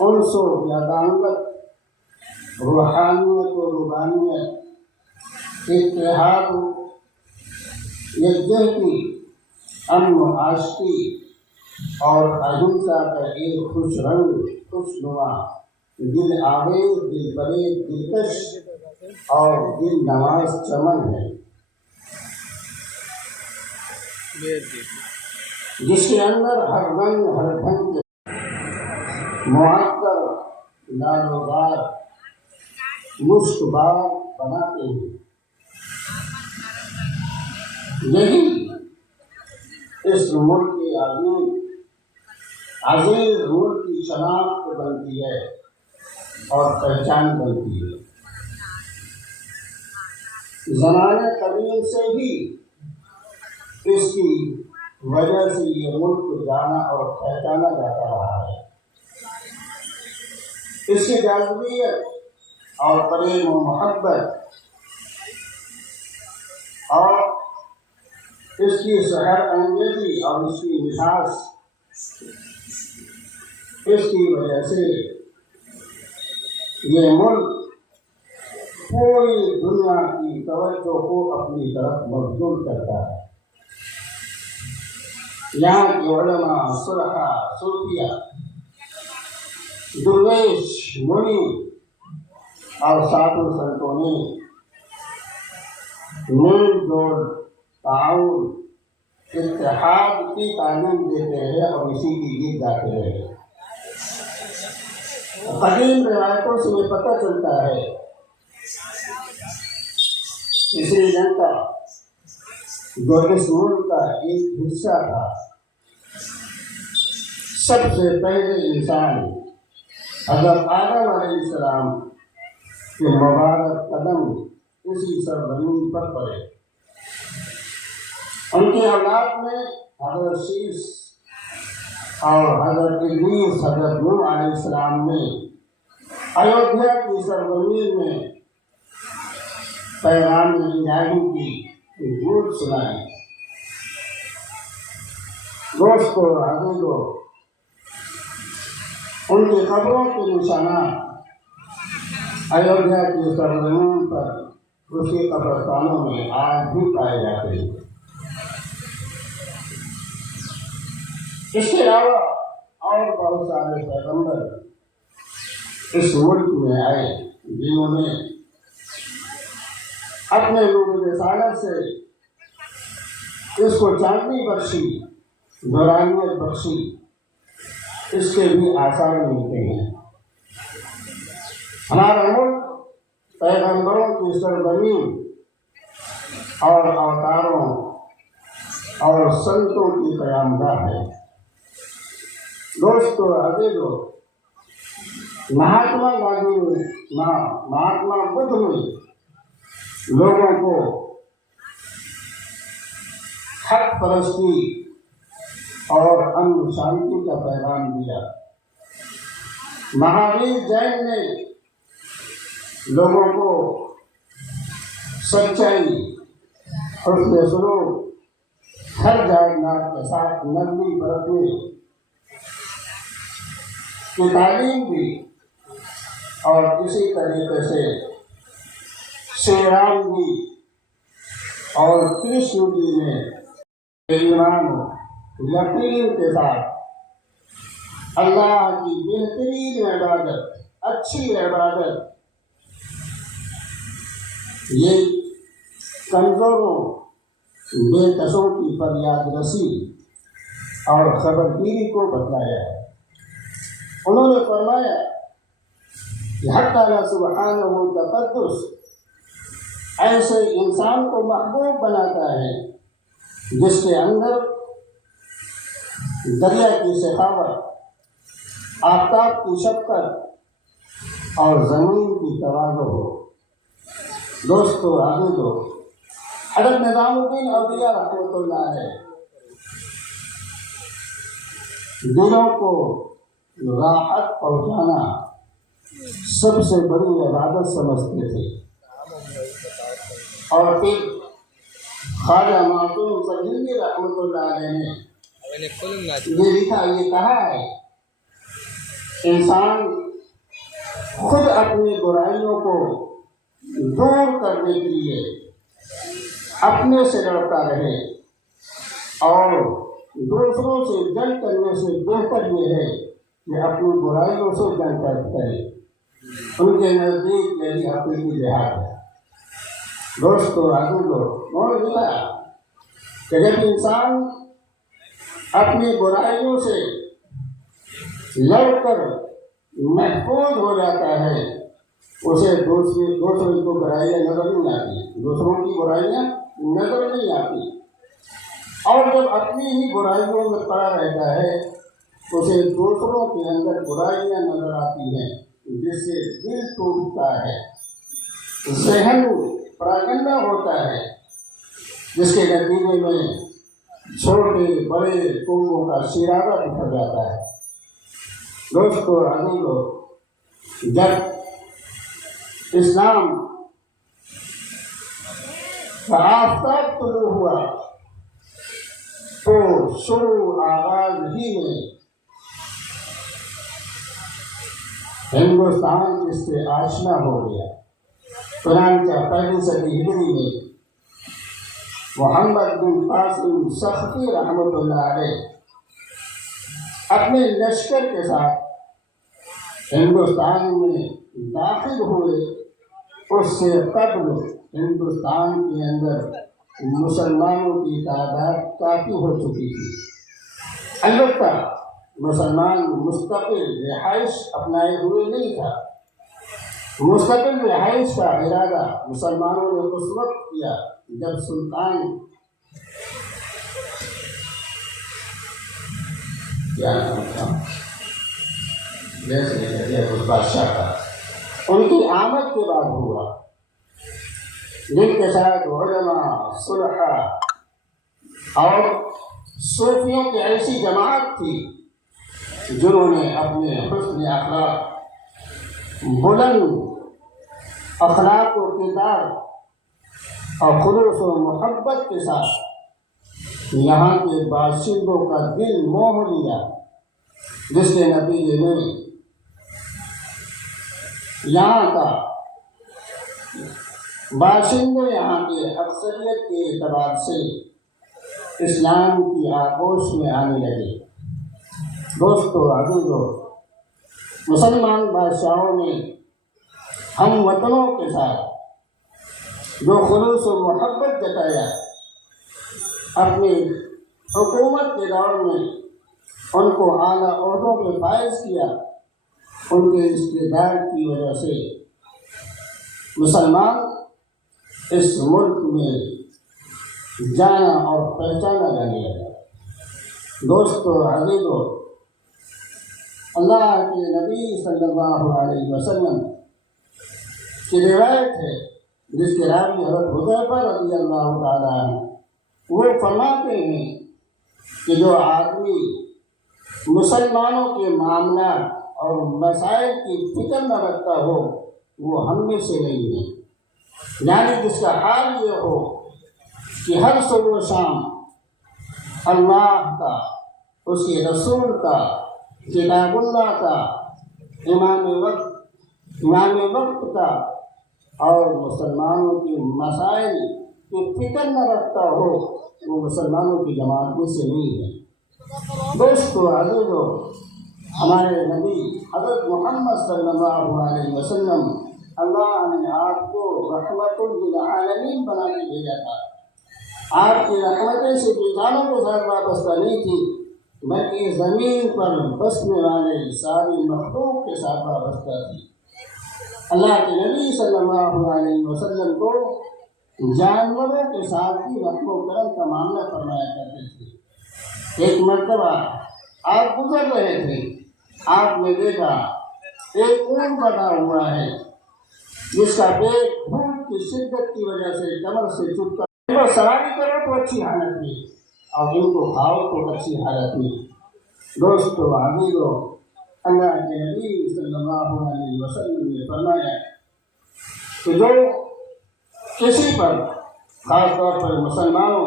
انسو یگانگت، روحانیت و روحانیت، اتحاد و یکجہتی، امن و آشتی اور اہنسا کا ایک خوش رنگ، خوش نما، دل آویز، دل فریب، دلکش اور دل نواز چمن ہے، جس کے اندر ہر رنگ ہر ڈھنگ کے معطر لالوزار مشک بار بناتے ہیں۔ یہی اس ملک کی عزیز ملک کی شناخت بنتی ہے اور پہچان بنتی ہے۔ زمانے قدیم سے ہی اس کی وجہ سے یہ ملک جانا اور پہچانا جاتا رہا ہے۔ اس کی جاذبیت اور پریم و محبت اور اس کی سحر انگیزی اور اس کی مٹھاس، اس کی وجہ سے یہ ملک پوری دنیا کی توجہ کو اپنی طرف مبذول کرتا ہے۔ یہاں کے علماء، صلحاء، صوفیہ، درویش، منی اور سادھو سنتوں نے میل جول، تعاون، اتحاد کی تعلیم دیتے رہے اور اسی کی گیت گاتے رہے۔ قدیم روایتوں سے یہ پتہ چلتا ہے کہ سری لنکا جو اس ملک کا ایک حصہ تھا، سب سے پہلے انسان حضرت آدم علیہ السلام کے مبارک قدم اسی سرزمین پر پڑے۔ ان کی اولاد میں حضرت شیس اور حضرت ادریس، حضرت نوح علیہ السلام نے ایودھیا کی سرزمین میں پیغام الہی کی گونج سنائی۔ دوستو، عزیزو، ان کی قبروں کے نشانات ایودھیا کی سرزمین پر اس کے قبرستانوں میں آج بھی پائے جاتے ہیں۔ اس کے علاوہ اور بہت سارے پیغمبر اس ملک میں آئے جنہوں نے اپنے نور رسالت سے اس کو چاندنی بخشی، نورانیت بخشی۔ اس کے بھی آثار ملتے ہیں۔ ہمارا ملک پیغمبروں کی سرزمین اور اوتاروں اور سنتوں کی قیامگاہ ہے۔ دوستو، عزیزو، مہاتما بدھ نے لوگوں کو حق پرستی اور امن شانتی کا پیغام دیا۔ مہاویر جین نے لوگوں کو سچائی، حسن سلوک، ہر جائیداد کے ساتھ نرمی برتنے کی تعلیم دی، اور اسی طریقے سے شری رام جی اور کرشن جی نے ایمان و یقین کے ساتھ اللہ کی بہترین عبادت، اچھی عبادت، یہ کمزوروں، بے کسوں کی فریاد رسی اور خبرداری کو بتلایا ہے۔ انہوں نے فرمایا کہ حق تعالیٰ سبحانہ و تقدس ایسے انسان کو محبوب بناتا ہے جس کے اندر دریا کی سخاوت، آفتاب کی شفقت اور زمین کی تواضع ہو۔ دوستو، عزیزو، حضرت نظام الدین اولیاء رحمۃ اللہ علیہ دلوں کو راحت پہنچانا سب سے بڑی عبادت سمجھتے تھے، اور پھر خواجہ معصوم سرہندی رحمۃ اللہ علیہ نے یہ لکھا، یہ کہا ہے انسان خود اپنی برائیوں کو دور کرنے کے لیے اپنے سے لڑتا رہے، اور دوسروں سے جنگ کرنے سے بہتر یہ ہے کہ اپنی برائیوں سے جنگ کرے۔ ان کے نزدیک یہی حقیقی جہاد ہے۔ دوستو عزیزو، انہوں نے لکھا کہ جب انسان اپنی برائیوں سے لڑ کر محفوظ ہو جاتا ہے، اسے دوسروں کی برائیاں نظر نہیں آتی، دوسروں کی برائیاں نظر نہیں آتی، اور جب اپنی ہی برائیوں میں پڑا رہتا ہے اسے دوسروں کے اندر برائیاں نظر آتی ہیں، جس سے دل ٹوٹتا ہے، ذہن پراگندہ ہوتا ہے، جس کے نتیجے میں چھوٹے بڑے قوموں کا شیرازہ بکھر جاتا ہے۔ دوستو عزیزو، جب اسلام کا آفتاب طلوع ہوا تو آغاز ہی میں ہندوستان اس سے آشنا ہو گیا۔ چنانچہ پہلی صدی ہجری میں محمد بن قاسم سختی رحمۃ اللہ علیہ اپنے لشکر کے ساتھ ہندوستان میں داخل ہوئے۔ اس سے قبل ہندوستان کے اندر مسلمانوں کی تعداد کافی ہو چکی تھی، البتہ مسلمان مستقل رہائش اپنائے ہوئے نہیں تھا۔ مستقل رہائش کا ارادہ مسلمانوں نے اس وقت کیا جب سلطان اس بادشاہ کا ان کی آمد کے بعد ہوا، جن کے ساتھ علماء، صلحاء اور صوفیوں کی ایسی جماعت تھی جنہوں نے اپنے حسن اخلاق، بلند اخلاق و کردار اور خلوص و محبت کے ساتھ یہاں کے باشندوں کا دل موہ لیا، جس کے نتیجے میں یہاں کا باشندے یہاں کے اکثریت کے اعتبار سے اسلام کی آغوش میں آنے لگے۔ دوستو عزیزو، مسلمان بادشاہوں نے ہم وطنوں کے ساتھ جو خلوص و محبت جتایا، اپنی حکومت کے دور میں ان کو اعلیٰ عہدوں پہ فائز کیا۔ ان کے استقدار کی وجہ سے مسلمان اس ملک میں جانا اور پہچانا جانے لگا۔ دوستو عزیزو، اللہ کے نبی صلی اللہ علیہ وسلم کی روایت ہے، جس کے راوی حضرت حذیفہ رضی اللہ تعالیٰ عنہ، وہ فرماتے ہیں کہ جو آدمی مسلمانوں کے معاملات اور مسائل کی فکر نہ رکھتا ہو وہ ہم میں سے نہیں ہے، یعنی جس کا حال یہ ہو کہ ہر صبح و شام اللہ کا، اس کے رسول کا، کتاب اللہ کا، امام وقت کا اور مسلمانوں کے مسائل کی فکر نہ رکھتا ہو وہ مسلمانوں کی جماعت میں سے نہیں ہے۔ دوستو عزیزو، ہمارے نبی حضرت محمد صلی اللہ علیہ وسلم، اللہ نے آپ کو رحمت للعالمین بنا کے بھیجا تھا۔ آپ کی رحمتیں صرف انسانوں کے ساتھ وابستہ نہیں تھی بلکہ زمین پر بسنے والے ساری مخلوق کے ساتھ وابستہ تھی۔ اللہ کے نبی صلی اللہ علیہ وسلم کو جانوروں کے ساتھ بھی رحم و کرم کا معاملہ فرمایا کرتے تھے۔ ایک مرتبہ آپ گزر رہے تھے، آپ نے دیکھا ایک اونٹ بنا ہوا ہے جس کا پیٹ بھوک کی شدت کی وجہ سے کمر سے چپتا، ان کو سواری کرو تو اچھی حالت میں اور ان کو کھاؤ تو اچھی حالت میں۔ دوستو عزیزو، اللہ کے نبی صلی اللہ علیہ وسلم نے فرمایا کہ جو کسی پر، خاص طور پر مسلمانوں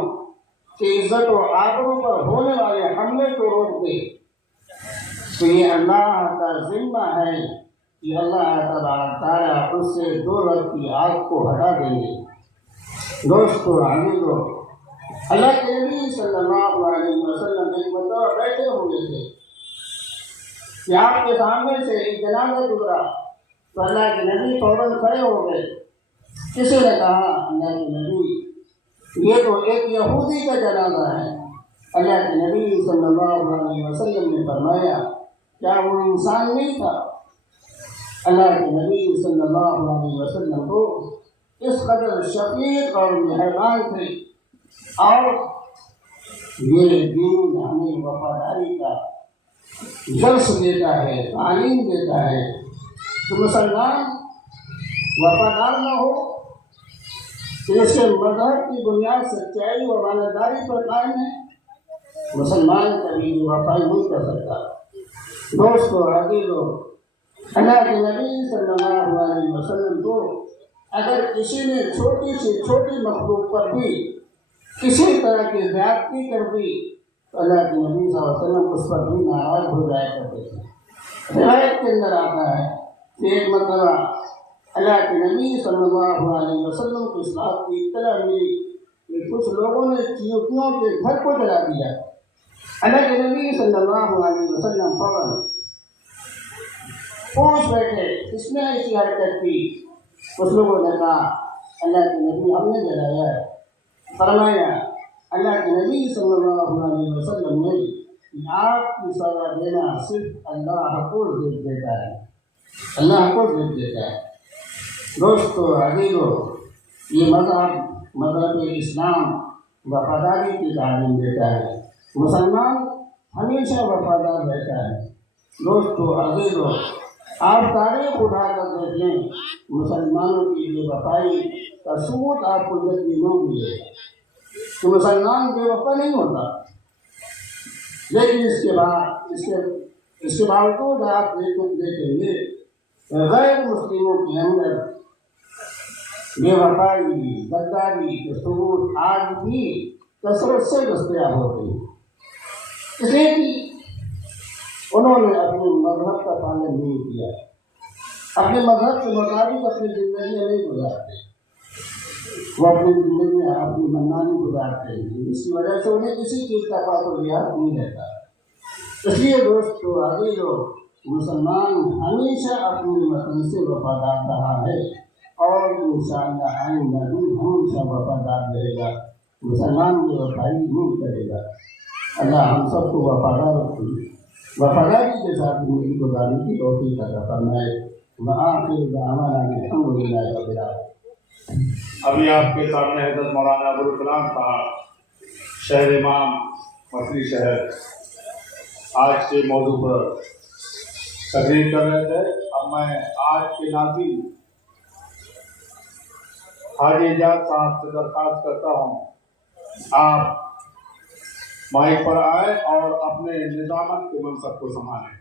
کی عزت و آبرو پر ہونے والے حملے کو روک دے، تو یہ اللہ کا ذمہ ہے کہ اللہ تعالیٰ اس سے 2 رب کی آگ کو ہٹا دیں گے۔ دوستو عزیزو، اللہ کے نبی صلی اللہ علیہ وسلم ایک مرتبہ بیٹھے ہوئے تھے کہ آپ کے سامنے سے ایک جنازہ گزرا تو اللہ کے نبی فوراً کھڑے ہو گئے۔ کسی نے کہا اللہ کے نبی یہ تو ایک یہودی کا جنازہ ہے۔ اللہ کے نبی صلی اللہ علیہ وسلم نے فرمایا کیا وہ انسان نہیں تھا؟ اللہ کے نبی صلی اللہ علیہ وسلم کو اس قدر شفیق اور مہربان تھے، اور یہ دین ہمیں وفاداری کا درس دیتا ہے، تعلیم دیتا ہے کہ مسلمان وفادار نہ ہو کہ اس کے مذہب کی بنیاد سچائی و امانتداری پر قائم ہے، مسلمان کبھی بھی وفائی نہیں کر سکتا۔ دوستو عزیزو، اللہ کے نبی صلی اللہ علیہ وسلم کو اگر کسی نے چھوٹی سے چھوٹی مخلوق پر بھی کسی طرح کی زیادتی کر دی تو اللہ کے نبی صلی اللہ علیہ وسلم اس پر بھی ناراض ہو جایا کرتے تھے۔ روایت کے اندر آتا ہے کہ ایک مرتبہ اللہ کے نبی صلی اللہ علیہ وسلم کو اس بات کی اطلاع ملی کہ کچھ لوگوں نے چیونٹیوں کے گھر کو جلا دیا۔ اللہ کے نبی صلی اللہ علیہ وسلم فوراً پوچھ بیٹھے اس نے ایسی حرکت کی؟ کچھ لوگوں نے کہا اللہ کے نبی ہم نے جلایا ہے۔ فرمایا اللہ کے نبی صلی اللہ علیہ وسلم نے آپ کی سزا دینا صرف اللہ کو دیکھ دیتا ہے، اللہ کو دیکھ دیتا ہے۔ دوستو عزیزو، یہ مذہب اسلام وفاداری کی تعلیم دیتا ہے، مسلمان ہمیشہ وفادار رہتا ہے۔ دوستو عزیزو، آپ تاریخ اٹھا کر دیکھ لیں، مسلمانوں کی بے وفائی کا ثبوت آپ کو جلدی نہیں ملے گا کہ مسلمان بے وفا نہیں ہوتا، لیکن اس کے باوجود آپ دیکھیں گے غیر مسلموں کے اندر بے وفائی غداری کے ثبوت آج بھی کثرت سے دستیاب ہوتے ہیں، اس لیے کہ انہوں نے اپنے مذہب کا پالن نہیں کیا، اپنے مذہب کے مطابق اپنی زندگیاں نہیں گزارتے، وہ اپنی زندگیاں اپنی منمانی گزارتے ہیں، اس کی وجہ سے انہیں کسی چیز کا پاس و لحاظ نہیں رہتا۔ اس لیے دوستو عزیزو، مسلمان ہمیشہ اپنے وطن سے وفادار رہا ہے اور انشاءاللہ آئندہ بھی ہمیشہ وفادار رہے گا، مسلمان کی وفائی نہیں کرے گا۔ اللہ ہم سب کو وفاداری کے ساتھ زندگی گزارنے کی توفیق عطا فرمائے۔ وآخر دعوانا الحمدللہ رب العالمین۔ ابھی آپ کے سامنے حضرت مولانا ابوالکلام صاحب شہر امام مصری شہر آج کے موضوع پر تقریر کر رہے تھے۔ اب میں آج کے ناظرین حاجی اعجاز صاحب سے درخواست کرتا ہوں آپ مائک پر آئے اور اپنے نظامت کے منصب کو سنبھالیں۔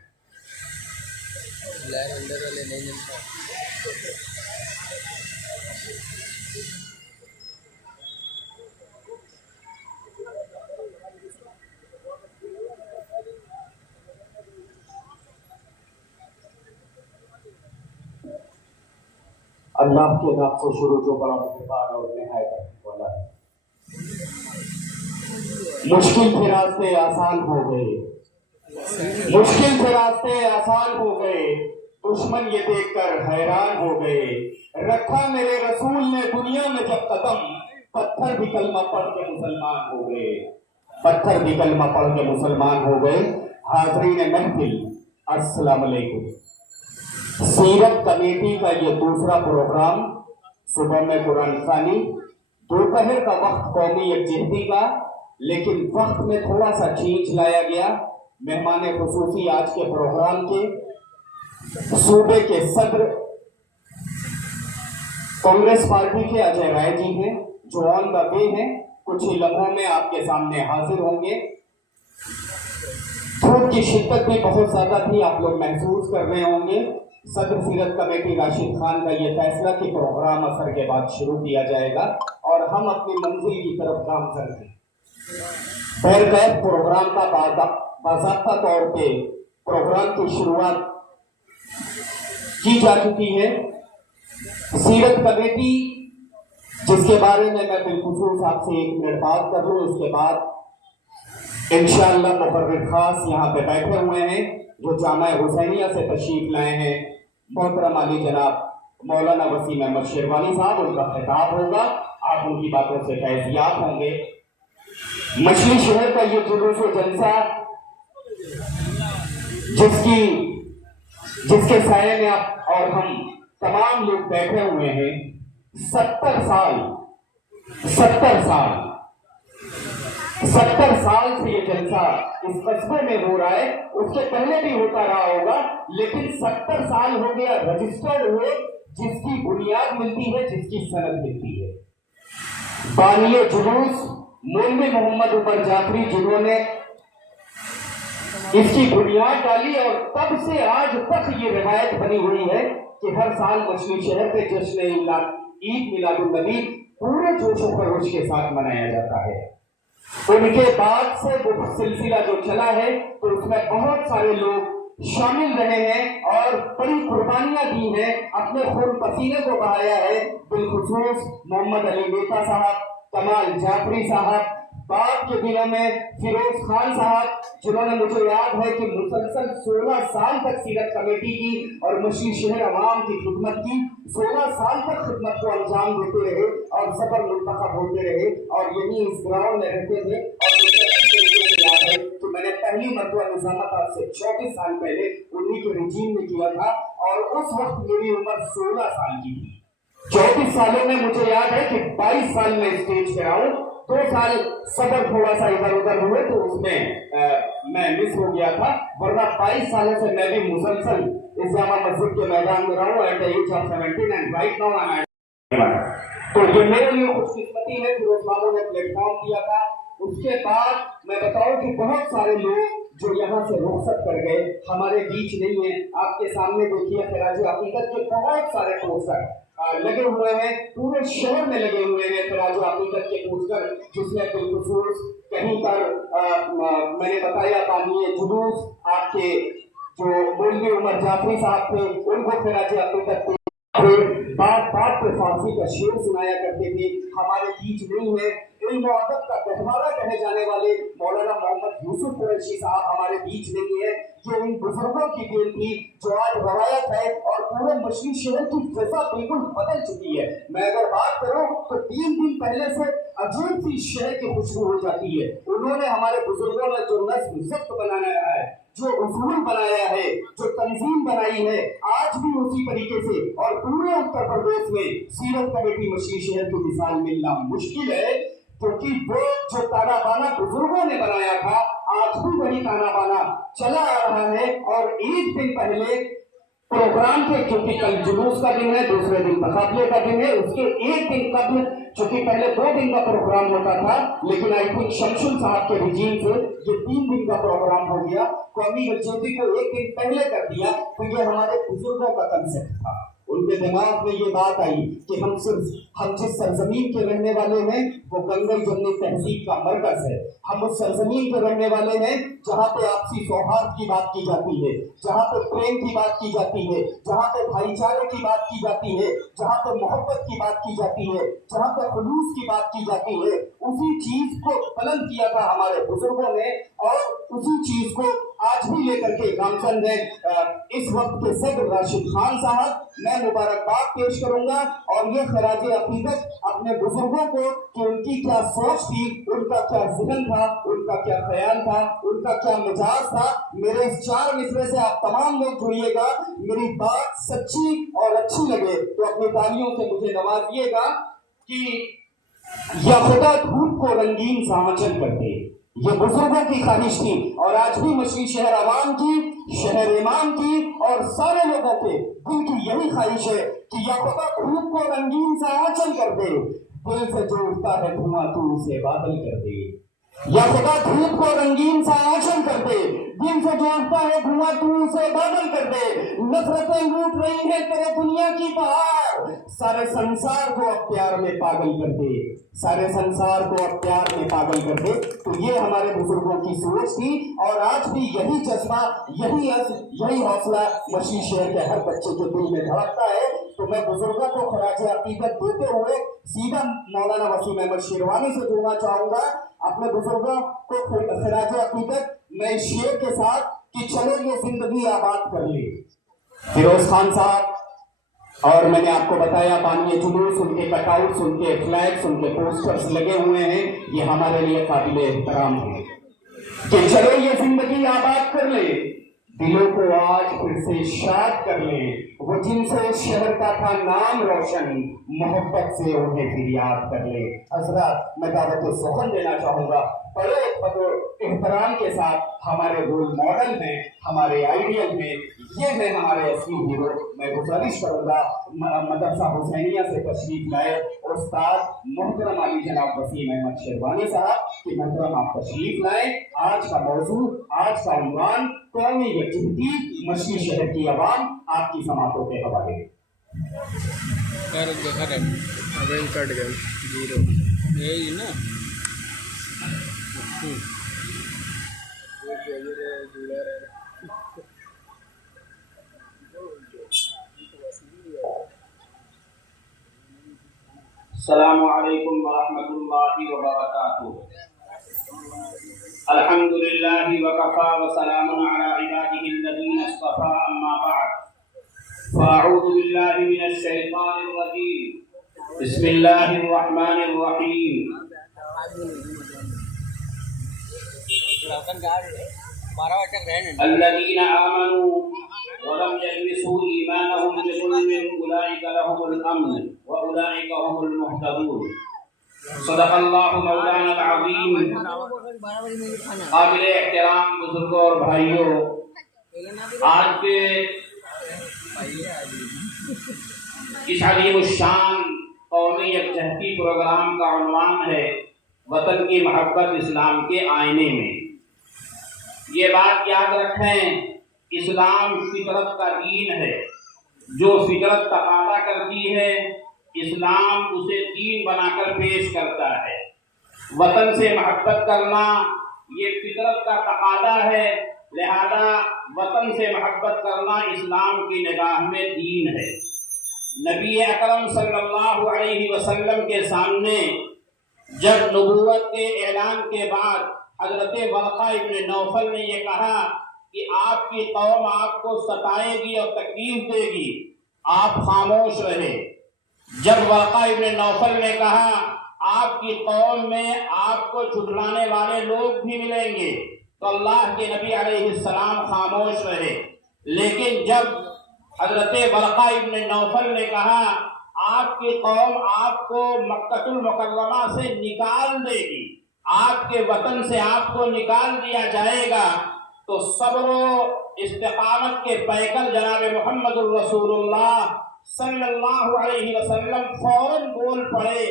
اللہ کے نام سے شروع جو بڑا مہربان اور نہایت رحمت والا ہے۔ مشکل سے راستے آسان ہو گئے، مشکل سے راستے آسان ہو گئے، دشمن یہ دیکھ کر حیران ہو گئے۔ رکھا میرے رسول نے دنیا میں جب قدم، پتھر بھی کلمہ پڑھ کے مسلمان ہو گئے، پتھر بھی کلمہ پڑھ کے مسلمان ہو گئے۔ حاضرین محفل السلام علیکم۔ سیرت کمیٹی کا یہ دوسرا پروگرام، صبح میں قرآن خوانی، دوپہر کا وقت قومی یکجہتی کا، لیکن وقت میں تھوڑا سا چینج لایا گیا۔ مہمان خصوصی آج کے پروگرام کے صوبے کے صدر کانگریس پارٹی کے اجے رائے جی ہیں، جو آن دا وے ہیں، کچھ ہی لمحوں میں آپ کے سامنے حاضر ہوں گے۔ دھوپ کی شدت بھی بہت زیادہ تھی، آپ لوگ محسوس کر رہے ہوں گے۔ صدر سیرت کمیٹی راشد خان کا یہ فیصلہ کہ پروگرام اثر کے بعد شروع کیا جائے گا اور ہم اپنی منزل کی طرف کام کریں۔ خیر پروگرام کا باضابطہ طور پہ प्रोग्राम की शुरुआत की जा चुकी है। सीरत कमेटी, जिसके बारे में मैं बिलखुसूस आपसे 1 मिनट बात कर लूँ, इसके बाद इंशाअल्लाह मुकर्रिर खास यहाँ पे बैठे हुए हैं जो जामा हुसैनिया से तशरीफ लाए हैं, मोहतरम अली जनाब मौलाना वसीम अहमद शेरवानी साहब। उनका खिताब होगा, आप उनकी बातों से फैज़याब होंगे। मछली शहर का ये जुलूस व जलसा, जिसके साये में आप और हम तमाम लोग बैठे हुए हैं, 70 साल से ये जलसा इस कस्बे में हो रहा है। उसके पहले भी होता रहा होगा, लेकिन 70 साल हो गया रजिस्टर्ड हुए, जिसकी बुनियाद मिलती है, जिसकी सनद मिलती है। बानिए जुलूस मौलवी मोहम्मद उमर जाफरी, जिन्होंने इसकी बुनियाद डाली, और तब से आज तक ये रिवायत बनी हुई है कि हर साल मछली शहर पे जश्न ईद मिलादुन नबी पूरे जोश व खरोश के साथ मनाया जाता है। उनके बाद से वो सिलसिला जो चला है, तो उसमें बहुत सारे लोग शामिल रहे हैं और बड़ी कुर्बानियां दी हैं, अपने खून पसीने को बहाया है। बिलखुसूस मोहम्मद अली नेता साहब, कमाल जाफरी साहब, बाद के दिनों में फिरोज खान साहब, जिन्होंने, मुझे याद है कि मुसलसल 16 साल तक सीरत कमेटी की और मछली शहर अवाम की खिदमत की, 16 साल तक खिदमत को अंजाम देते रहे और सफर मुंतखब होते रहे और यही इस ग्राउंड में रहते थे। और मुझे अच्छी तरीके से याद है कि मैंने पहली मरतबा निजामत आज से 24 साल पहले उन्हीं के रिजीम में किया था, और उस वक्त मेरी उम्र 16 साल की थी। 34 सालों में मुझे याद है कि 22 साल में स्टेज पे आऊं, 2 साल सफर थोड़ा सा इधर उधर हुए तो उसमें मैं मिस हो गया था, वरना 22 सालों से मैं भी मुसलसल इस जामा मस्जिद के मैदान में रहा हूं at the age of 17 and right now I am. तो ये मेरे लिए खुशकिस्मती है, फिरोज बाबू ने प्लेटफॉर्म दिया था। उसके बाद मैं बताऊं कि बहुत सारे लोग जो यहाँ से रुखसत कर गए हमारे बीच नहीं है। आपके सामने देखिए खिराज अकीदत के बहुत सारे पोस्टर लगे हुए हैं, पूरे शहर में लगे हुए हैं खिराज अकीदत के पोस्टर, जिसमें बिलखुसूस कहीं पर मैंने बताया बानिए जुलूस आपके जो मौलवी उमर जाफरी साहब थे, उनको खिराज अकीदत बात पे फांसी का शेर सुनाया करते थे, हमारे बीच नहीं है। इल्म व अदब का गहवारा कहे जाने वाले मौलाना मोहम्मद यूसुफ कुरैशी साहब हमारे बीच नहीं है। ये इन बुजुर्गों की देन थी जो आज रवायत है, और पूरे मछली शहर की फिजा बिल्कुल बदल चुकी है। मैं अगर बात करूं तो 3 दिन पहले से अजीब सी शहर की खुशबू हो जाती है। उन्होंने, हमारे बुजुर्गों ने जो नस्ल ज़ब्त बनाया है, जो उसूल बनाया है, जो तंजीम बनाई है, आज भी उसी तरीके से, और पूरे उत्तर प्रदेश में सीरत कमेटी मछली शहर की मिसाल मिलना मुश्किल है, क्योंकि वो जो ताना बाना बुजुर्गों ने बनाया था, आज भी वही ताना बाना चला आ रहा है। और 1 दिन पहले प्रोग्राम के, क्योंकि कल जुलूस का दिन है, दूसरे दिन मुकाबले का दिन है, उसके 1 दिन कबल, चूंकि पहले 2 दिन का प्रोग्राम होता था, लेकिन आई थिंक शमशुल साहब के रिजीम से ये 3 दिन का प्रोग्राम हो गया। कौमी यकजहती को 1 दिन पहले कर दिया, तो ये हमारे बुजुर्गों का कंसेप्ट था। उनके दिमाग में ये बात आई कि हम जिस सरजमीन के रहने वाले हैं वो गंगई जमनी तहसीब का मरकज है। हम उस सरजमीन के रहने वाले हैं जहाँ पे आपसी सौहार्द की बात की जाती है, जहाँ पे प्रेम की बात की जाती है, जहाँ पे भाईचारे की बात की जाती है, जहाँ पे मोहब्बत की बात की जाती है, जहाँ पे खुलूस की बात की जाती है। उसी चीज को बुलंद किया था हमारे बुजुर्गों ने, और उसी चीज को आज भी लेकर के गामचंद है इस वक्त के सदर राशिद खान साहब, मैं मुबारकबाद पेश करूंगा। और ये खराज अकीदत अपने बुजुर्गों को कि उनकी क्या सोच थी, उनका क्या ज़हन था, उनका क्या ख्याल था, उनका क्या मिजाज था। मेरे इस 4 मिसरे से आप तमाम लोग जुड़िएगा, मेरी बात सच्ची और अच्छी लगे तो अपनी तालियों से मुझे नवाजिएगा कि या खुदा धूप को रंगीन सा आंचल कर दे, ये बुजुर्गों की ख्वाहिश थी। और आज भी मछली शहर अवाम की, शहर इमाम की और सारे लोगों के दिल की यही ख्वाहिश है कि या खुदा धूप को रंगीन सा आंचल कर दे, दिल से जो उठता है धुआं तू उसे बादल कर दे। या खुदा धूप को रंगीन सा आंचल कर दे, दिल से जो उठता है धुआं तू उसे बादल कर दे। नफरतें लूट रही है तेरे दुनिया की बहार, सारे संसार को अब प्यार में पागल कर दे, सारे संसार को अब प्यार में पागल कर दे। तो ये हमारे बुजुर्गों की सोच थी और आज भी यही जज्बा, यही हौसला मशीह शहर के हर बच्चे के दिल में धड़कता है। तो मैं बुजुर्गों को खराज अकीदत देते हुए सीधा मौलाना वसीम अहमद शेरवानी से जुड़ना चाहूंगा। अपने बुजुर्गों को खराज अकीदत मैं इस शेर के साथ कि चलो ये जिंदगी आबाद कर ले। फिरोज खान साहब, और मैंने आपको बताया बानिए जुलूस, उनके कटआउट्स, उनके फ्लैग्स, उनके पोस्टर्स लगे हुए हैं, ये हमारे लिए काबिल एहतराम है कि चलो ये जिंदगी आबाद कर ले, दिलों को आज फिर से शाद कर ले, वो जिनसे इस शहर का था नाम रोशन, मोहब्बत से उन्हें फिर याद कर ले। हजरत, मैं दावत सुखन देना चाहूंगा, बड़े एहतराम के साथ हमारे रोल मॉडल हैं, हमारे आइडियल हैं, ये है हमारे असली हीरो। मैं गुजारिश करूंगा मदरसा हुसैनिया से तशरीफ लाए उस्ताद मोहतरम अली जनाब वसीम अहमद शेरवानी साहब कि मोहतरम आप तशरीफ लाए। आज का मौजू, आज का उन्वान कौमी यकजहती मशीह शहर की आवाम आपकी समातों के हवाले। कट गए जीरो यही ना अस्सलामु अलैकुम वरहमतुल्लाहि वबरकातुहू। अल्हम्दुलिल्लाहि वकफा व सलामुन अला इबादिहि अल्लज़ीना इस्तफ़ा, अम्मा बअद। फ़अऊज़ु बिल्लाहि मिनश शैतानिर रजीम। बिस्मिल्लाहिर रहमानिर रहीम। अल्लज़ीना आमनू वलम यल्बिसू ईमानहुम बिज़ुल्मिन उलाइका लहुमुल अम्न व उलाइका हुमुल मुहतदून। सदक़ल्लाहु मौलाना अल-अज़ीम। काबिल एहतराम बुजुर्गों और भाइयों, आज के इस अज़ीम शान कौमी यकजहती प्रोग्राम का उन्वान है वतन की मोहब्बत इस्लाम के आईने में। ये बात याद रखें, इस्लाम फितरत का दीन है। जो फितरत तकाज़ा करती है, इस्लाम उसे दीन बनाकर पेश करता है। वतन से मोहब्बत करना ये फितरत का तकाज़ा है, लिहाजा वतन से मोहब्बत करना इस्लाम की निगाह में दीन है। नबी अकरम सल्लल्लाहु अलैहि वसल्लम के सामने जब नबूवत के ऐलान के बाद हजरत वर्क़ा इब्न नौफल ने ये कहा कि आपकी कौम आपको सताएगी और तकलीफ देगी, आप खामोश रहे। जब वर्क़ा इब्न नौफल ने कहा आपकी कौम में आपको झुठलाने वाले लोग भी मिलेंगे, तो अल्लाह के नबी अलैहिस्सलाम खामोश रहे। लेकिन जब हजरत वर्क़ा इब्न नौफल ने कहा आपकी कौम आपको मक्कतुल मुकर्रमा से निकाल देगी, आपके वतन से आपको निकाल दिया जाएगा, तो सब्र इस्तिकामत के पैकर जनाब मुहम्मदुर रसूलुल्लाह सल्लल्लाहु अलैहि वसल्लम फौरन बोल पड़े,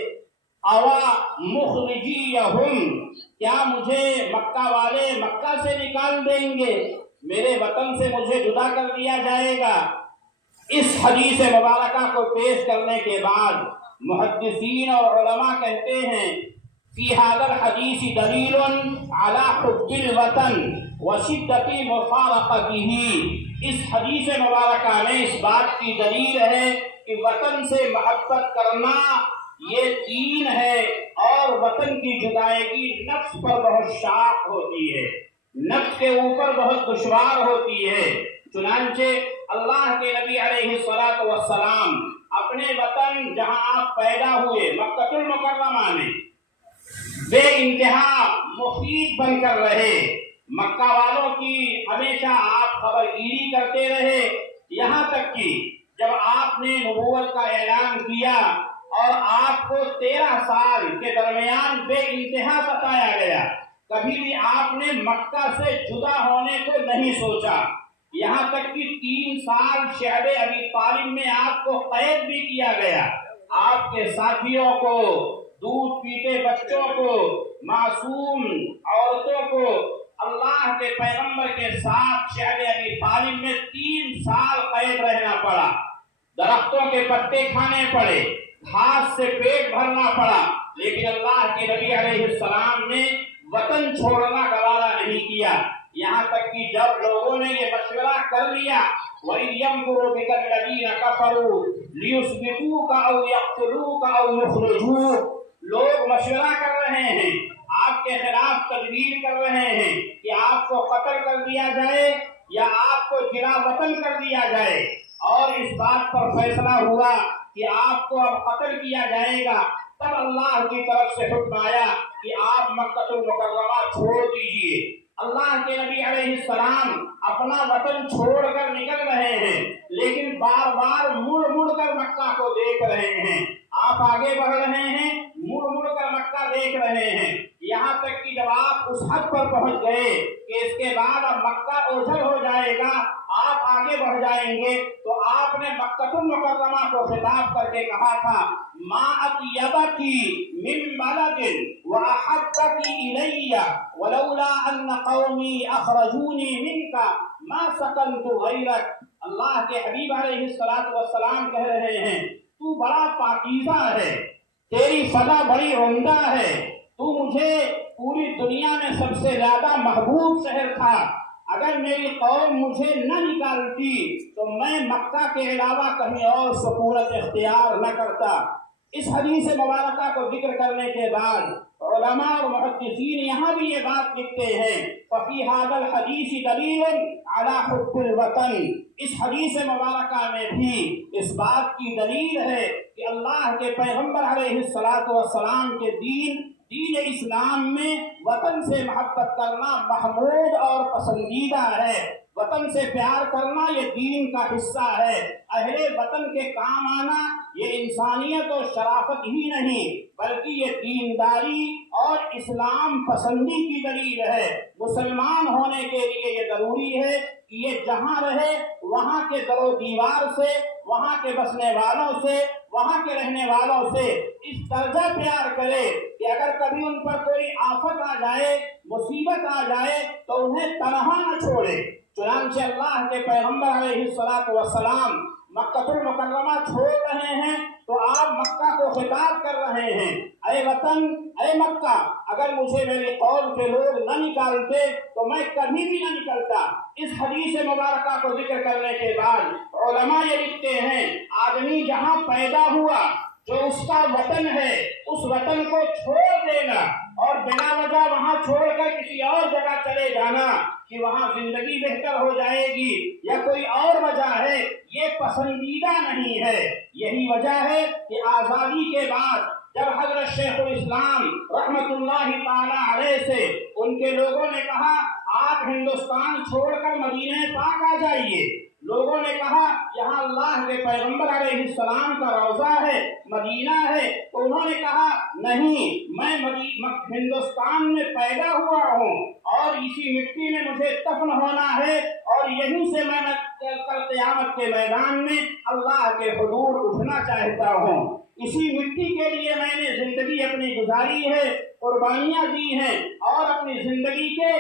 अवा मुखरिजियहुम, क्या मुझे मक्का वाले मक्का से निकाल देंगे, मेरे वतन से मुझे जुदा कर दिया जाएगा। इस हदीस मुबारका को पेश करने के बाद मुहद्दिसीन और उलमा कहते हैं फी हाज़ल हदीस दलीलुन अला हुब्बिल वतन व शिद्दति मुफारक़तिही। इस हदीस मुबारका में इस बात की दलील है कि वतन से मोहब्बत करना ये दीन है और वतन की जुदाई नफ्स पर बहुत शाक होती है, नफ्स के ऊपर बहुत दुश्वार होती है। चुनांचे अल्लाह के नबी अलैहिस्सलातु वस्सलाम अपने वतन जहां आप पैदा हुए मक्कतुल मुकर्रमा में बे इंतहा मुफीद बनकर रहे। मक्का वालों की हमेशा आप खबरगिरी करते रहे, यहाँ तक कि जब आपने नबूवत का ऐलान किया और आपको 13 साल के दरमियान बे इंतहा बताया गया, कभी भी आपने मक्का से जुदा होने को नहीं सोचा। यहाँ तक कि 3 साल शहबे अबी तालिब में आपको कैद भी किया गया। आपके साथियों को, दूध पीते बच्चों को, मासूम औरतों को अल्लाह के पैगंबर के साथ शहबे अबी तालिब में 3 साल कैद रहना पड़ा। درختوں کے پتے کھانے پڑے, گھاس سے پیٹ بھرنا پڑا, لیکن اللہ کے نبی علیہ السلام نے وطن چھوڑنا گوارا نہیں کیا. یہاں تک کہ جب لوگوں نے یہ مشورہ کر لیا وَإِذْ يَمْكُرُ بِكَ الَّذِينَ كَفَرُوا لِيُثْبِتُوكَ أَوْ يَقْتُلُوكَ أَوْ يُخْرِجُوكَ, لوگ مشورہ کر رہے ہیں, آپ کے خلاف تدبیر کر رہے ہیں کہ آپ کو قتل کر دیا جائے یا آپ کو جلا وطن کر دیا جائے, اور اس بات پر فیصلہ ہوا کہ آپ کو اب قتل کیا جائے گا. تب اللہ کی طرف سے حکم آیا کہ آپ مکہ المکرمہ چھوڑ دیجیے. اللہ کے نبی علیہ السلام اپنا وطن چھوڑ کر نکل رہے ہیں, لیکن بار بار مڑ مڑ کر مکہ کو دیکھ رہے ہیں. آپ آگے بڑھ رہے ہیں, مڑ مڑ کر مکہ دیکھ رہے ہیں, یہاں تک کہ جب آپ اس حد پر پہنچ گئے کہ اس کے بعد اب مکہ اوجھل ہو جائے گا, آپ آگے بڑھ جائیں گے, تو آپ نے مکہ المکرمہ کو خطاب کر کے کہا تھا ما اطیبکی من بلد واحبکی الی ولولا ان قومی اخرجونی منک ما سکنت غیرک. اللہ کے حبیب علیہ السلام کہہ رہے ہیں تو بڑا پاکیزہ ہے, تیری فضا بڑی عمدہ ہے, تو مجھے پوری دنیا میں سب سے زیادہ محبوب شہر تھا. اگر میری قوم مجھے نہ نکالتی تو میں مکہ کے علاوہ کہیں اور سکونت اختیار نہ کرتا. اس حدیث مبارکہ کو ذکر کرنے کے بعد علماء اور محدثین یہاں بھی یہ بات لکھتے ہیں ففی ھذا الحدیث دلیل علی حب الوطن. اس حدیث مبارکہ میں بھی اس بات کی دلیل ہے کہ اللہ کے پیغمبر علیہ السلام کے دین اسلام میں وطن سے محبت کرنا محمود اور پسندیدہ ہے. وطن سے پیار کرنا یہ دین کا حصہ ہے. اہل وطن کے کام آنا یہ انسانیت اور شرافت ہی نہیں بلکہ یہ دینداری اور اسلام پسندی کی دلیل ہے. مسلمان ہونے کے لیے یہ ضروری ہے کہ یہ جہاں رہے وہاں کے در و دیوار سے, وہاں کے بسنے والوں سے, وہاں کے رہنے والوں سے اس درجہ پیار کرے کہ اگر کبھی ان پر کوئی آفت آ جائے, مصیبت آ جائے تو انہیں تنہا نہ چھوڑے. چنانچہ اللہ کے پیغمبر علیہ السلام مکہ المکرمہ چھوڑ رہے ہیں تو آپ مکہ کو خطاب کر رہے ہیں اے وطن, اے مکہ, اگر مجھے میری قوم کے لوگ نہ نکالتے تو میں کبھی بھی نہ نکلتا. اس حدیث مبارکہ کو ذکر کرنے کے بعد علماء یہ لکھتے ہیں آدمی جہاں پیدا ہوا جو اس کا وطن ہے اس وطن کو چھوڑ دینا اور بلا وجہ وہاں چھوڑ کر کسی اور جگہ چلے جانا کہ وہاں زندگی بہتر ہو جائے گی یا کوئی اور وجہ ہے, یہ پسندیدہ نہیں ہے. یہی وجہ ہے کہ آزادی کے بعد جب حضرت شیخ الاسلام رحمت اللہ تعالی علیہ سے ان کے لوگوں نے کہا آپ ہندوستان چھوڑ کر مدینہ پاک آ جائیے, لوگوں نے کہا یہاں اللہ کے پیغمبر علیہ السلام کا روضہ ہے, مدینہ ہے, تو انہوں نے کہا نہیں, میں ہندوستان میں پیدا ہوا ہوں اور اسی مٹی میں مجھے دفن ہونا ہے اور یہیں سے میں کل قیامت کے میدان میں اللہ کے حضور اٹھنا چاہتا ہوں. اسی مٹی کے لیے میں نے زندگی اپنی گزاری ہے, قربانیاں دی ہیں اور اپنی زندگی کے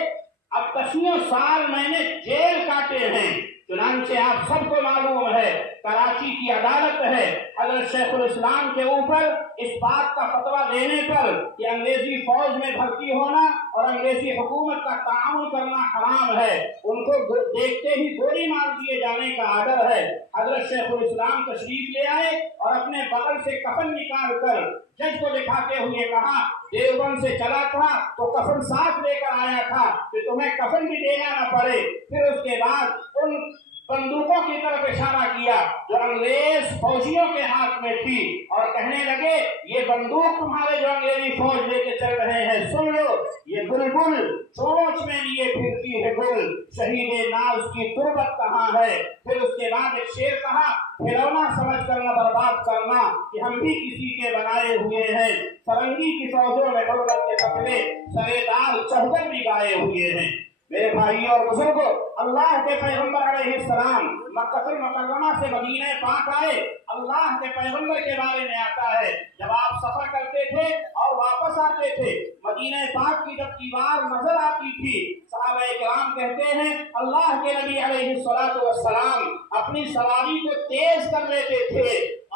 اب 80 سال میں نے جیل کاٹے ہیں. چنانچہ آپ سب کو معلوم ہے کراچی کی عدالت ہے حضرت شیخ الاسلام کے اوپر اس بات کا فتویٰ دینے پر کہ انگریزی فوج میں بھرتی ہونا اور انگریزی حکومت کا تعاون کرنا حرام ہے, ان کو دیکھتے ہی گولی مار دیے جانے کا آرڈر ہے. حضرت شیخ الاسلام تشریف لے آئے اور اپنے بغل سے کفن نکال کر جج کو دکھاتے ہوئے کہا دیوبند سے چلا تھا تو کفن ساتھ لے کر آیا تھا کہ تمہیں کفن بھی دینا نہ پڑے. پھر اس کے بعد ان بندوقوں کی طرف اشارہ کیا جو انگریز فوجیوں کے ہاتھ میں تھی اور کہنے لگے یہ بندوق تمہارے جو انگریزی فوج لے کے چل رہے ہیں سن لو, یہ بلبل چونچ میں لیے پھرتی ہے گل, شہید ناز کی تربت کہاں ہے. پھر اس کے بعد ایک شعر کہا کھلونا سمجھ کر نہ برباد کرنا کہ ہم بھی کسی کے بنائے ہوئے ہیں, فرنگی کی فوجوں میں دولت کے قطرے سرے دار چڑھ کر بھی گائے ہوئے ہیں. میرے بھائی اور بزرگوں, अल्लाह के पैगंबर अलैहिस्सलाम मक्का मुकर्रमा से मदीने पाक आए। अल्लाह के पैगंबर के बारे में आता है, जब आप सफर करते थे और वापस आते थे, मदीने पाक की जब दीवार नजर आती थी, सहाबाए किराम कहते हैं अल्लाह के नबी अलैहिस्सलातु वस्सलाम अपनी सवारी को तेज कर लेते थे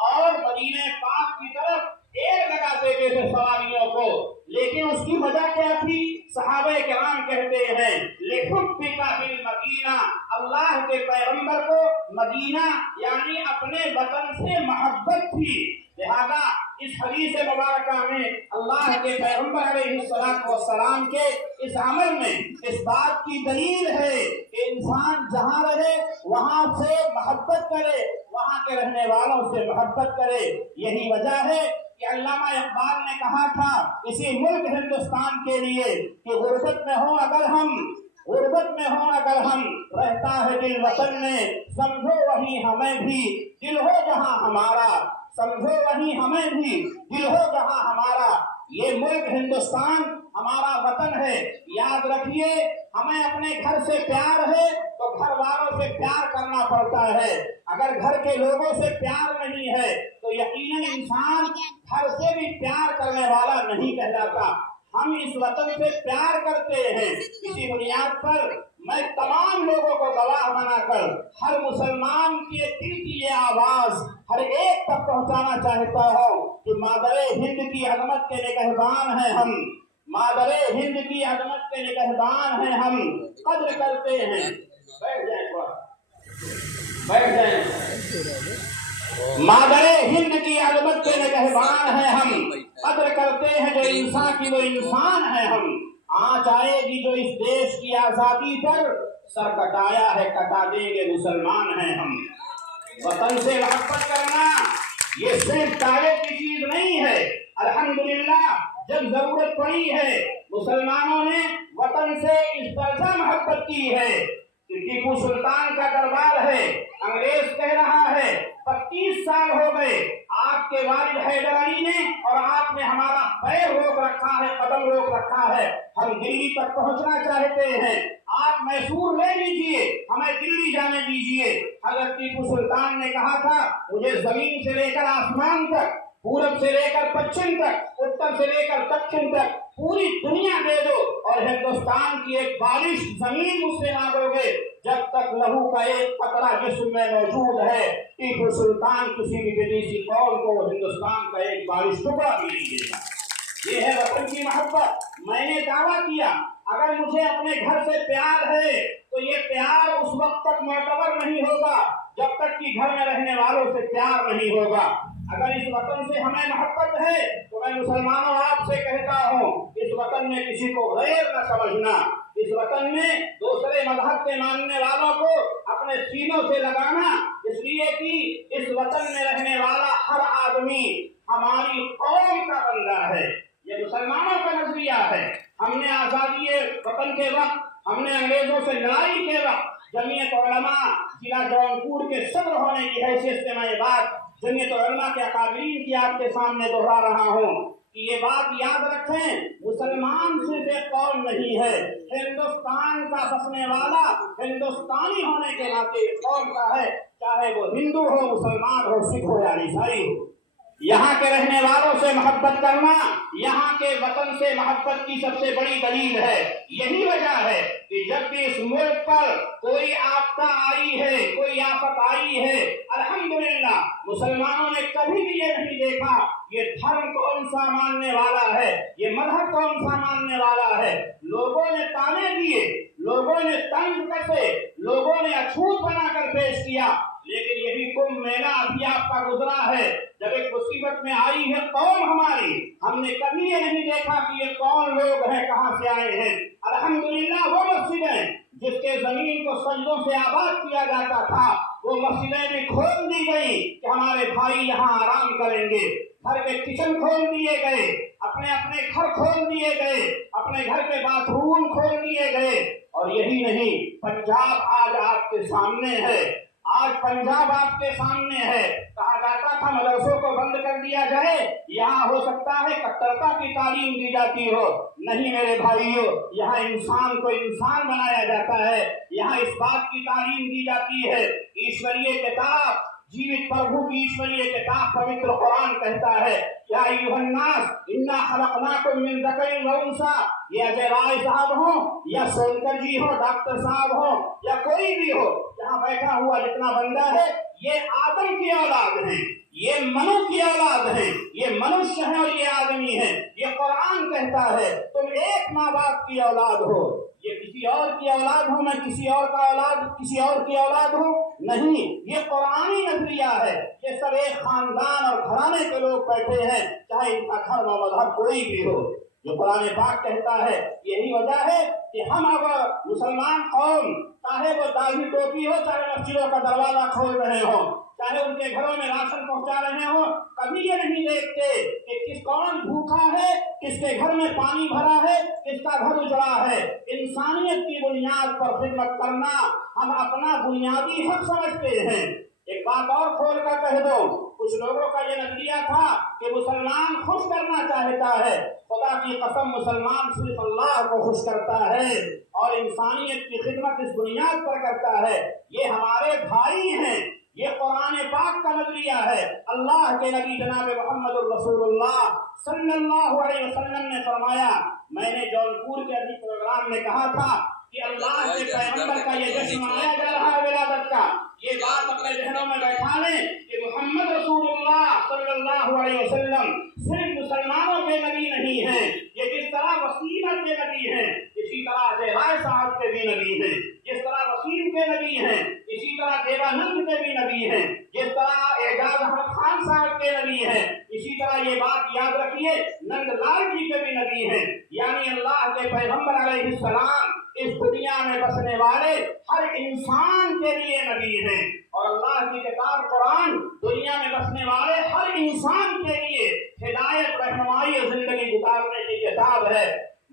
और मदीने पाक की तरफ ढेर लगा देते थे सवारियों को। लेकिन उसकी वजह क्या थी? सहाबाए किराम कहते हैं लिहुब्बिका बिल मदीना, अल्लाह के पैगंबर को मदीना यानी अपने वतन से मोहब्बत थी। लिहाजा इस हदीस मुबारका में अल्लाह के पैगंबर अलैहिस्सलातु वस्सलाम के इस अमल में इस बात की दलील है कि इंसान जहाँ रहे वहाँ से मोहब्बत करे, वहाँ के रहने वालों से मोहब्बत करे। यही वजह है कि अल्लामा इकबाल ने कहा था इसी मुल्क हिंदुस्तान के लिए कि गुर्बत में हो अगर हम रहता है दिल वतन में, समझो वही हमें भी दिल हो जहां हमारा, समझो वही हमें भी दिल हो जहां हमारा। ये मुल्क हिंदुस्तान हमारा वतन है। याद रखिए, हमें अपने घर से प्यार है तो घर वालों से प्यार करना पड़ता है। अगर घर के लोगों से प्यार नहीं है तो यकीनन इंसान घर से भी प्यार करने वाला नहीं कहलाता। हम इस वतन से प्यार करते हैं। इसी बुनियाद पर मैं तमाम लोगों को गवाह बनाकर हर मुसलमान के दिल की ये आवाज हर एक तक पहुंचाना चाहता हूँ कि मादरे हिंद की अजमत के निगहबान हैं हम, मादरे हिंद की अजमत के निगहबान हैं हम, कद्र करते हैं। बैठ जाए। मादरे हिंद की अजमत के निगहबान हैं हम, कद्र करते हैं जो इंसान की वो इंसान है हम। आँच आएगी जो इस देश की आजादी पर, सर कटाया है कटा देंगे मुसलमान हैं हम। वतन से मोहब्बत करना ये सिर्फ दावे की चीज नहीं है। अल्हम्दुलिल्लाह जब जरूरत पड़ी है मुसलमानों ने वतन से इस दर्जा मोहब्बत की है कि टीपू सुल्तान का दरबार है, अंग्रेज कह रहा है 25 साल हो गए आपके वालिद हैदर अली ने और आपने हमारा पैर रोक रखा है, कदम रोक रखा है, हम दिल्ली तक पहुंचना चाहते हैं, आप मैसूर ले लीजिए, हमें दिल्ली जाने दीजिए। हजरत टीपू सुल्तान ने कहा था मुझे जमीन से लेकर आसमान तक, पूरब से लेकर पश्चिम तक, उत्तर से लेकर दक्षिण तक पूरी दुनिया दे दो और हिंदुस्तान की एक बारिश जमीन मुझसे मांगोगे, जब तक लहू का एक कतरा जिस्म में मौजूद है टीपू सुल्तान किसी भी विदेशी कौम को हिंदुस्तान का एक बारिश टुकड़ा भी नहीं देगा। ये है वतन की मोहब्बत। मैंने दावा किया अगर मुझे अपने घर से प्यार है तो ये प्यार उस वक्त तक मोतबर नहीं होगा जब तक कि घर में रहने वालों से प्यार नहीं होगा। अगर इस वतन से हमें मोहब्बत है तो मैं मुसलमानों आपसे कहता हूँ इस वतन में किसी को गैर न समझना, इस वतन में दूसरे मजहब के मानने वालों को अपने सीनों से लगाना, इसलिए कि इस वतन में रहने वाला हर आदमी हमारी कौम का बंदा है। ये मुसलमानों का नजरिया है। हमने आजादी वतन के वक्त, हमने अंग्रेजों से लड़ाई के वक्त जमीयत उलमा जिला जौनपुर के सदर होने की हैसियत से मैं ये बात जमीयत उलमा के अकाबरीन की आपके सामने दोहरा रहा हूँ कि ये बात याद रखें, मुसलमान सिर्फ एक कौम नहीं है, हिंदुस्तान का बसने वाला हिंदुस्तानी होने के नाते कौम का है, चाहे वो हिंदू हो, मुसलमान हो, सिख हो या ईसाई हो। यहाँ के रहने वालों से मोहब्बत करना यहाँ के वतन से मोहब्बत की सबसे बड़ी दलील है। यही वजह है कि जब भी इस मुल्क पर कोई आपदा आई है, कोई आफत आई है, अल्हम्दुलिल्लाह मुसलमानों ने कभी भी ये नहीं देखा ये धर्म कौन सा मानने वाला है, ये मजहब कौन सा मानने वाला है। लोगों ने ताने दिए, लोगों ने तंज कसे, लोगों ने अछूत बनाकर पेश किया, लेकिन यही कुंभ मेला अभी आपका गुजरा है। जब एक मुसीबत में आई है कौम हमारी, हमने कभी ये नहीं देखा कि ये कौन लोग हैं, कहाँ से आए हैं। अल्हम्दुलिल्लाह वो मस्जिदें जिसके जमीन को सजदों से आबाद किया जाता था वो मस्जिदें भी खोल दी गई कि हमारे भाई यहाँ आराम करेंगे। घर के किचन खोल दिए गए, अपने अपने घर खोल दिए गए, अपने घर के बाथरूम खोल दिए गए। और यही नहीं, पंजाब आज आपके सामने है, आज पंजाब आपके सामने है। कहा जाता था मदरसों को बंद कर दिया जाए, यहाँ हो सकता है कट्टरता की तालीम दी जाती हो। नहीं मेरे भाइयों, यहाँ इंसान को इंसान बनाया जाता है, यहाँ इस बात की तालीम दी जाती है। ईश्वरीय किताब, जीवित प्रभु की ईश्वरीय किताब पवित्र कुरान कहता है, या अय्युहन्नास इन्ना खलकनाकुम मिन ज़करिन व उन्सा। ये अजय राय साहब हो या सोनकर जी हो, डॉक्टर साहब हो या कोई भी हो, यहाँ बैठा हुआ जितना बंदा है, ये आदम की औलाद है, ये मनु की औलाद है, ये मनुष्य है और ये आदमी है। ये कुरान कहता है तुम एक माँ बाप की औलाद हो। ये किसी और की औलाद हो, मैं किसी और का औलाद, किसी और की औलाद हूँ, नहीं, ये कुरानी नजरिया है। ये सब एक खानदान और घराने के लोग बैठे हैं, चाहे इनका धर्म और मजहब कोई भी हो। जो कुरान पाक कहता है, यही वजह है कि हम अगर मुसलमान कौम, चाहे वो दाढ़ी टोपी हो, चाहे मस्जिदों का दरवाजा खोल रहे हो, चाहे उनके घरों में राशन पहुंचा रहे हो, कभी ये नहीं देखते कि किस कौन भूखा है, किसके घर में पानी भरा है, किसका घर उजड़ा है। इंसानियत की बुनियाद पर खिदमत करना हम अपना बुनियादी हक समझते हैं। एक बात और खोल कर कह दो, कुछ लोगों का ये नजरिया था कि मुसलमान खुश करना चाहता है। खुदा की कसम, मुसलमान सिर्फ अल्लाह को खुश करता है और इंसानियत की खिदमत इस बुनियाद पर करता है। ये हमारे भाई हैं, ये कुरान पाक का नजरिया है। अल्लाह के नबी जनाब मोहम्मद रसूलुल्लाह सल्लल्लाहु अलैहि वसल्लम ने फरमाया, मैंने जौनपुर के अभी प्रोग्राम में कहा था कि अल्लाह के पैगंबर का ये जश्न मनाया जा रहा है विलादत का। ये बात अपने जहनों में बैठा लें कि मोहम्मद रसूलुल्लाह सल्लल्लाहु अलैहि वसल्लम सिर्फ मुसलमानों के नबी नहीं हैं। ये जिस तरह वसीम के नबी हैं, इसी तरह जयराय साहब के भी नबी हैं। जिस तरह वसीम के नबी हैं, इसी तरह देवानंद के भी नबी हैं। जिस तरह एजाज अहमद खान साहब के नबी हैं, इसी तरह ये बात याद रखिए, नंदलाल जी के भी नबी हैं। यानी अल्लाह के पैगंबर अलैहिस्सलाम इस दुनिया में बसने वाले हर इंसान के लिए नबी हैं और अल्लाह की किताब कुरान दुनिया में बसने वाले हर इंसान के लिए हिदायत, रहनुमाई और जिंदगी गुजारने की किताब है।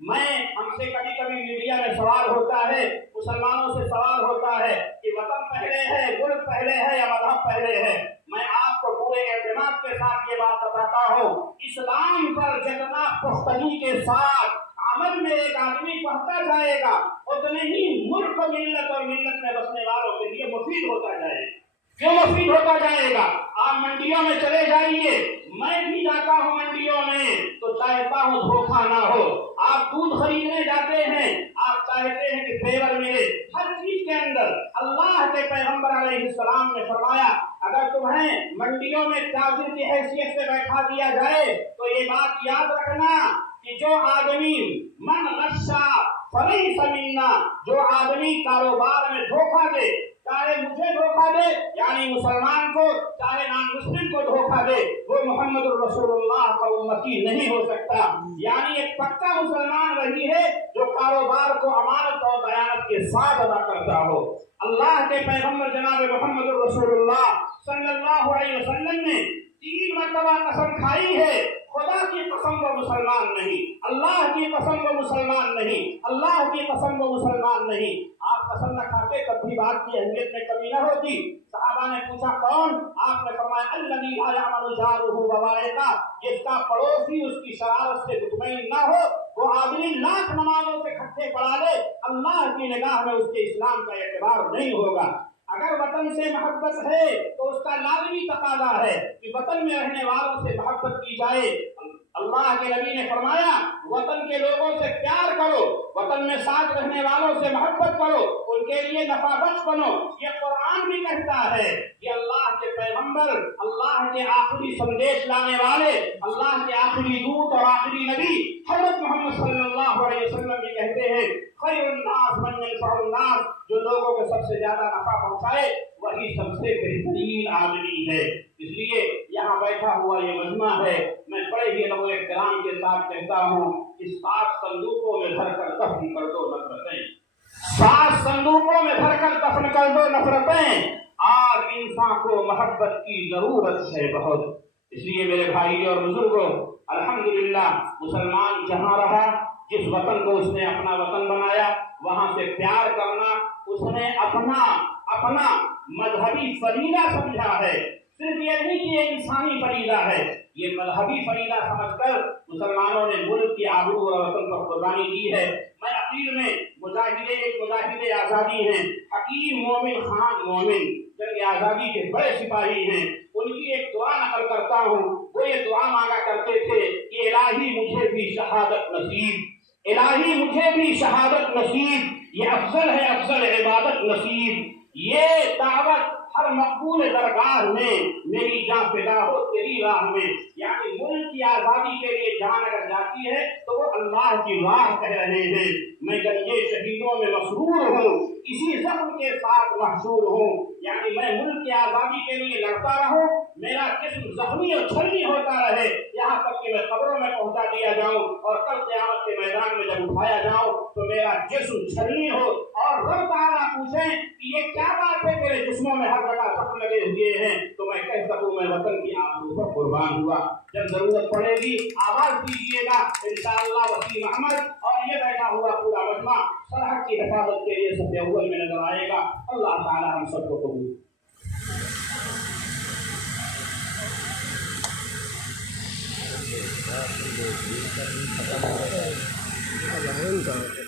हमसे कभी कभी मीडिया में सवाल होता है, मुसलमानों से सवाल होता है कि वतन पहले है, मुल्क पहले है या मजहब पहले है। मैं आपको पूरे एतमाद के साथ ये बात बताता हूँ, इस्लाम पर जितना पुख्तगी के साथ अमल में एक आदमी पढ़ता जाएगा, उतने ही मुल्क, मिल्लत और मिल्लत में बसने वालों के लिए मुफीद होता जाएगा। क्यों मुफीद होता जाएगा? आप मंडियों में चले जाइए, मैं भी जाता हूँ मंडियों में, तो चाहता हूँ धोखा ना हो। आप दूध खरीदने जाते हैं, आप चाहते हैं कि फेवर मिले। हर चीज के अंदर अल्लाह के पैगंबर अलैहिस्सलाम ने फरमाया, अगर तुम्हें मंडियों में ताजिर की हैसियत से बैठा दिया जाए तो ये बात याद रखना कि जो आदमी मन नशा फलैस मिन्ना, जो आदमी कारोबार में धोखा दे, चाहे मुझे धोखा दे यानी मुसलमान को, चाहे नॉन मुस्लिम को धोखा दे, वो मोहम्मद रसूलुल्लाह का उम्मती नहीं हो सकता। यानी एक पक्का मुसलमान वही है जो कारोबार को अमानत और दयानत के साथ अदा करता हो। अल्लाह के पैगंबर जनाब मोहम्मद रसूलुल्लाह सल्लल्लाहु अलैहि वसल्लम ने 3 मरतबा कसम खाई है, खुदा की कसम वो मुसलमान नहीं, अल्लाह की कसम वो मुसलमान नहीं, अल्लाह की कसम वो मुसलमान नहीं। आप कसम न खाते तब भी बात की अहमियत में कमी न होती। सहाबा ने पूछा कौन? आपने फरमाया अल्लज़ी ला यअमनु जारुहु बवाइका, जिसका पड़ोसी उसकी शरारत से मुतमईन न हो। वो आदमी लाख नमाजों से खट्टे पड़ा ले, अल्लाह की निगाह में उसके इस्लाम का एतबार नहीं होगा। अगर वतन से मोहब्बत है तो उसका लाज़मी तकाज़ा है कि वतन में रहने वालों से मोहब्बत की जाए। अल्लाह के नबी ने फरमाया, वतन के लोगों से प्यार करो, वतन में साथ रहने वालों से मोहब्बत करो, उनके लिए नफाबख्श बनो। ये कुरान भी कहता है कि अल्लाह के पैगंबर, अल्लाह के आखिरी संदेश लाने वाले, अल्लाह के आखिरी दूत और आखिरी नबी हज़रत मोहम्मद सल्लल्लाहु अलैहि वसल्लम भी कहते हैं, खैरुन नास मन यनफउन नास, जो लोगों को सबसे ज्यादा नफा पहुंचाए वही सबसे बेहतरीन आदमी है। इसलिए यहाँ बैठा हुआ ये मजमा है, मैं बड़े ही अदब एहतराम के साथ कहता हूँ, इस 7 संदूकों में भरकर दफन कर दो नफरतें, 7 संदूकों में भरकर दफन कर दो नफरतें। आज इंसान को मोहब्बत की जरूरत है बहुत। इसलिए मेरे भाई और बुजुर्गों, अल्हम्दुलिल्लाह मुसलमान जहाँ रहा, जिस वतन को उसने अपना वतन बनाया, वहां से प्यार करना उसने अपना मजहबी फरीला समझा है। सिर्फ ये नहीं कि ये इंसानी फरीदा है, ये मजहबी फरीदा समझकर मुसलमानों ने मुल्क की आबरू और वतन पर कुर्बानी दी है। मैं अखीर में मुजाहिद आज़ादी हैं हकीम मोमिन खान मोमिन, जंग आज़ादी के बड़े सिपाही हैं, उनकी एक दुआ नकल करता हूँ। वो ये दुआ मांगा करते थे कि इलाही मुझे भी शहादत नसीब, इलाही मुझे भी शहादत नसीब, ये अफजल है अफजल इबादत नसीब, ये दावत हर मकबूल दरगाह में, मेरी जान फिदा हो तेरी राह में। यानी मुल्क की आज़ादी के लिए जान अगर जाती है तो वो अल्लाह की राह कह रहे हैं। मैं गंजे शहीदों में मसरूर हूँ, इसी ज़ख्म के साथ महशूर हूँ। यानी मैं मुल्क की आज़ादी के लिए लड़ता रहूँ, मेरा जिस्म जख्मी और छलनी होता रहे, यहाँ तक कि मैं कब्रों में पहुँचा दिया जाऊँ और कल क़यामत के मैदान में जब उठाया जाऊँ तो मेरा जिस्म छलनी हो और रब तआला पूछें कि ये क्या बात है, तेरे जिस्मों में हर जगह जख्म लगे हुए हैं, तो मैं कह सकूँ मैं वतन की आबरू पर कुर्बान हुआ। जब जरूरत पड़ेगी आवाज दीजिएगा इंशाअल्लाह। वसीम अहमद और ये बैठा हुआ पूरा मजमा सरहद की हिफाजत के लिए सबसे अव्वल में नजर आएगा। अल्लाह ताला हम सबको कबूल। Alam ka.